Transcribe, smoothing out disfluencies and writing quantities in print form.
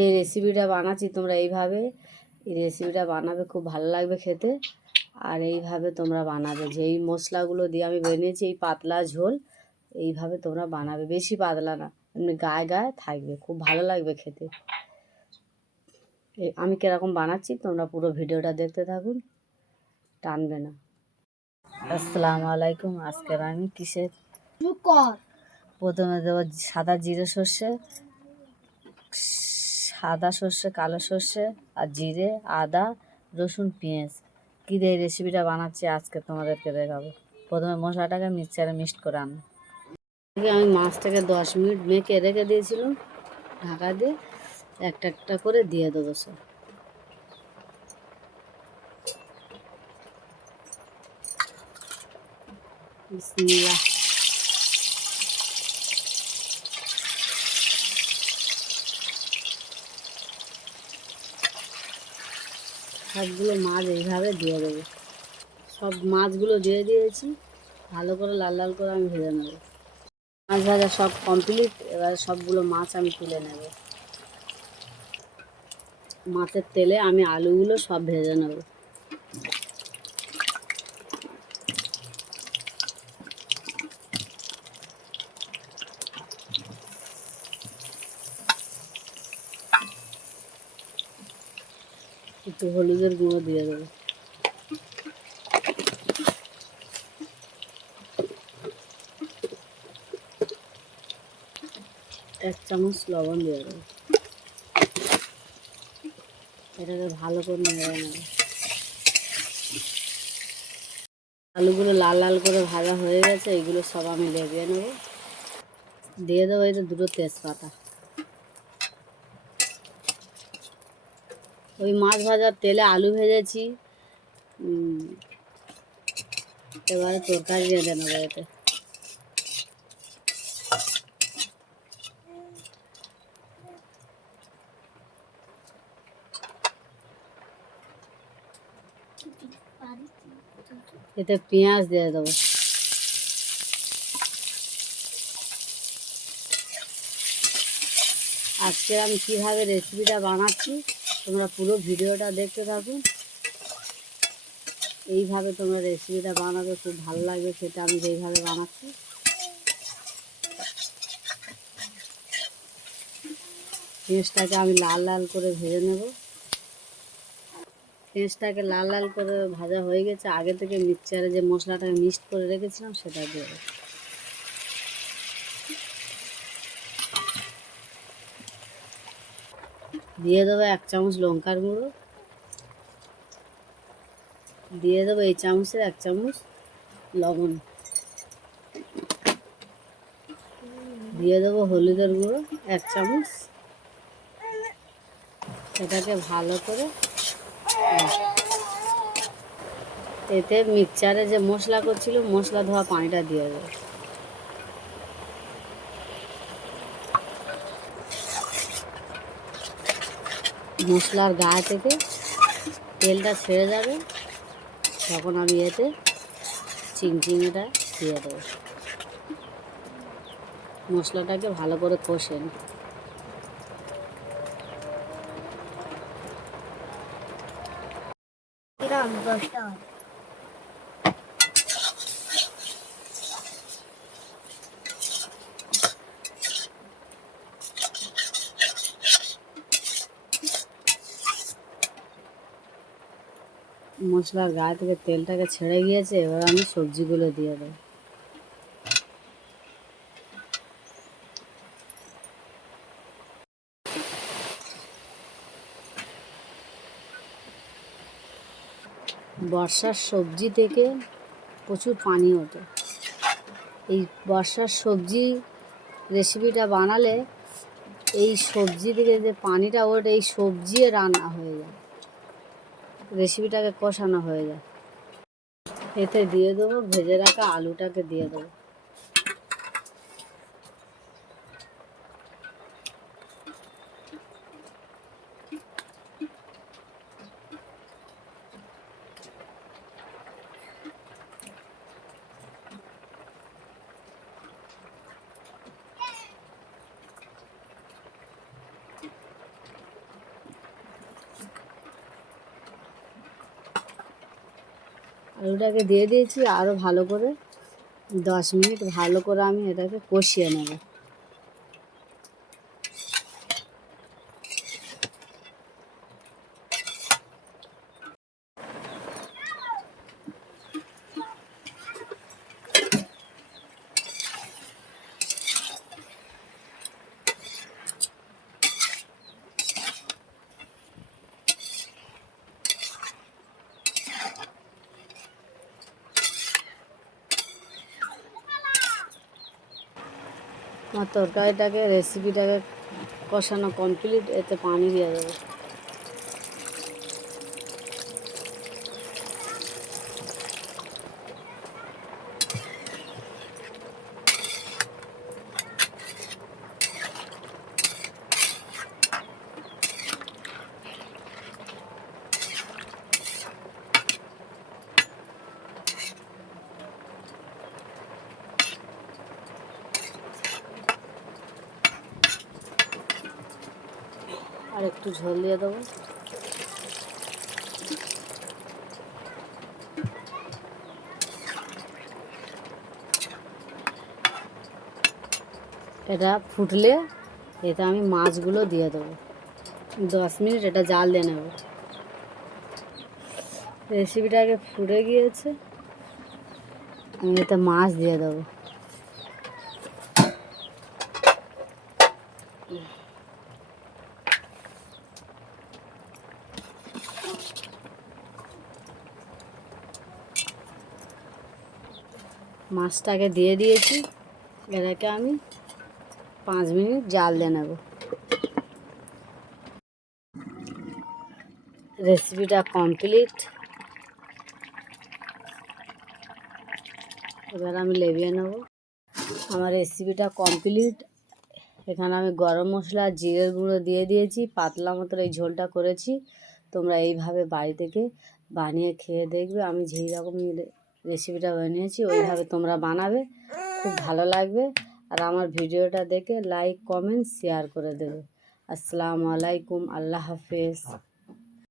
এই রেসিপিটা বানাচ্ছি, তোমরা এইভাবে এই রেসিপিটা বানাবে, খুব ভালো লাগবে খেতে। আর এইভাবে তোমরা বানাবে, যে এই মশলাগুলো দিয়ে আমি বানিয়েছি, এই পাতলা ঝোল এইভাবে তোমরা বানাবে, বেশি পাতলা না, এমনি গায়ে গায়ে থাকবে, খুব ভালো লাগবে খেতে। আমি কীরকম বানাচ্ছি তোমরা পুরো ভিডিওটা দেখতে থাকুন, টানবে না। আসসালামু আলাইকুম। আজকের আমি কিসের প্রথমে দেবো সাদা জিরে সর্ষে, সাদা সর্ষে, কালো সর্ষে আর জিরে, আদা, রসুন, পেঁয়াজ। কী দিয়ে এই রেসিপিটা বানাচ্ছি আজকে তোমাদেরকে দেখাবো। প্রথমে মশলাটাকে মিক্সচারে মিক্সড করে আনবো। আমি মাছটাকে 10 মিনিট মেখে রেখে দিয়েছিলাম ঢাকা দিয়ে, একটা একটা করে দিয়ে দেবো সব। বিসমিল্লাহ। সবগুলো মাছ এইভাবে দিয়ে দেবো। সব মাছগুলো দিয়ে দিয়েছি, ভালো করে লাল লাল করে আমি ভেজে নেব। মাছ ভাজা সব কমপ্লিট। এবার সবগুলো মাছ আমি তুলে নেব। মাছের তেলে আমি আলুগুলো সব ভেজে নেব। একটু হলুদের গুঁড়ো দিয়ে দেবো। এক চামচ লবণ দিয়ে দেবো। এটাকে ভালো করে নেড়ে নেব। আলুগুলো লাল লাল করে ভাজা হয়ে গেছে, এগুলো সব আমি লেগে নেব। দিয়ে দেবো এই তো 2টো তেজপাতা। ওই মাছ ভাজার তেলে আলু ভেজেছি, এবারে তরকারি রেঁধে নেবো এতে। এতে পেঁয়াজ দিয়ে দেবো। আজকে আমি কীভাবে রেসিপিটা বানাচ্ছি তোমরা পুরো ভিডিওটা দেখতে থাকুন। এইভাবে তোমরা রেসিপিটা বানাবে, খুব ভালো লাগবে খেতে আমি যেইভাবে বানাচ্ছি। পেঁয়াজটাকে আমি লাল লাল করে ভেজে নেব। পেঁয়াজটাকে লাল লাল করে ভাজা হয়ে গেছে, আগে থেকে মিক্সচারে যে মশলাটাকে মিক্সড করে রেখেছিলাম সেটা দিয়ে দেবো। দিয়ে দেবো 1 চামচ লঙ্কার গুঁড়ো। দিয়ে দেবো এই চামচের 1 চামচ লবণ। দিয়ে দেবো হলুদের গুঁড়ো 1 চামচ। এটাকে ভালো করে এতে মিক্সচারে যে মশলা করছিল মশলা ধোয়া পানিটা দিয়ে দেবো। মশলার গায়ে থেকে তেলটা ছেড়ে যাবে, তখন আমি এতে চিংড়িটা দিয়ে দেবো। মশলাটাকে ভালো করে কষে নিই। মশলার গায়ে থেকে তেলটাকে ছেড়ে গিয়েছে, এবার আমি সবজিগুলো দিয়ে দেবো। বর্ষার সবজি থেকে প্রচুর পানি ওঠে। এই বর্ষার সবজি রেসিপিটা বানালে এই সবজি থেকে যে পানিটা ওঠে, এই সবজি রান্না হয়ে যায়, রেসিপিটাকে কষানো হয়ে যায়। এতে দিয়ে দেবো ভেজে রাখা আলুটাকে দিয়ে দেবো। আলুটাকে দিয়ে দিয়েছি, আরও ভালো করে 10 মিনিট ভালো করে আমি এটাকে কষিয়ে নেব। আমার তরকারিটাকে রেসিপিটাকে কষানো কমপ্লিট, এতে পানি দিয়ে দেবো। আর একটু ঝোল দিয়ে দেবো। এটা ফুটলে এতে আমি মাছগুলো দিয়ে দেবো। 10 মিনিট এটা জাল দিয়ে নেব। রেসিপিটাকে ফুটে গিয়েছে, আমি এতে মাছ দিয়ে দেবো। মাছটাকে দিয়ে দিয়েছি, এটাকে আমি 5 মিনিট জাল দিয়ে নেব। রেসিপিটা কমপ্লিট, এবার আমি লেবিয়ে নেব। আমার রেসিপিটা কমপ্লিট। এখানে আমি গরম মশলা জিরের গুঁড়ো দিয়ে দিয়েছি, পাতলা মতো এই ঝোলটা করেছি। তোমরা এইভাবে বাড়ি থেকে বানিয়ে খেয়ে দেখবে। আমি যেই রকম রেসিপিটা বানিয়েছি ওইভাবে তোমরা বানাবে, খুব ভালো লাগবে। আর আমার ভিডিওটা দেখে লাইক কমেন্ট শেয়ার করে দেবে। আসসালামু আলাইকুম, আল্লাহ হাফেজ।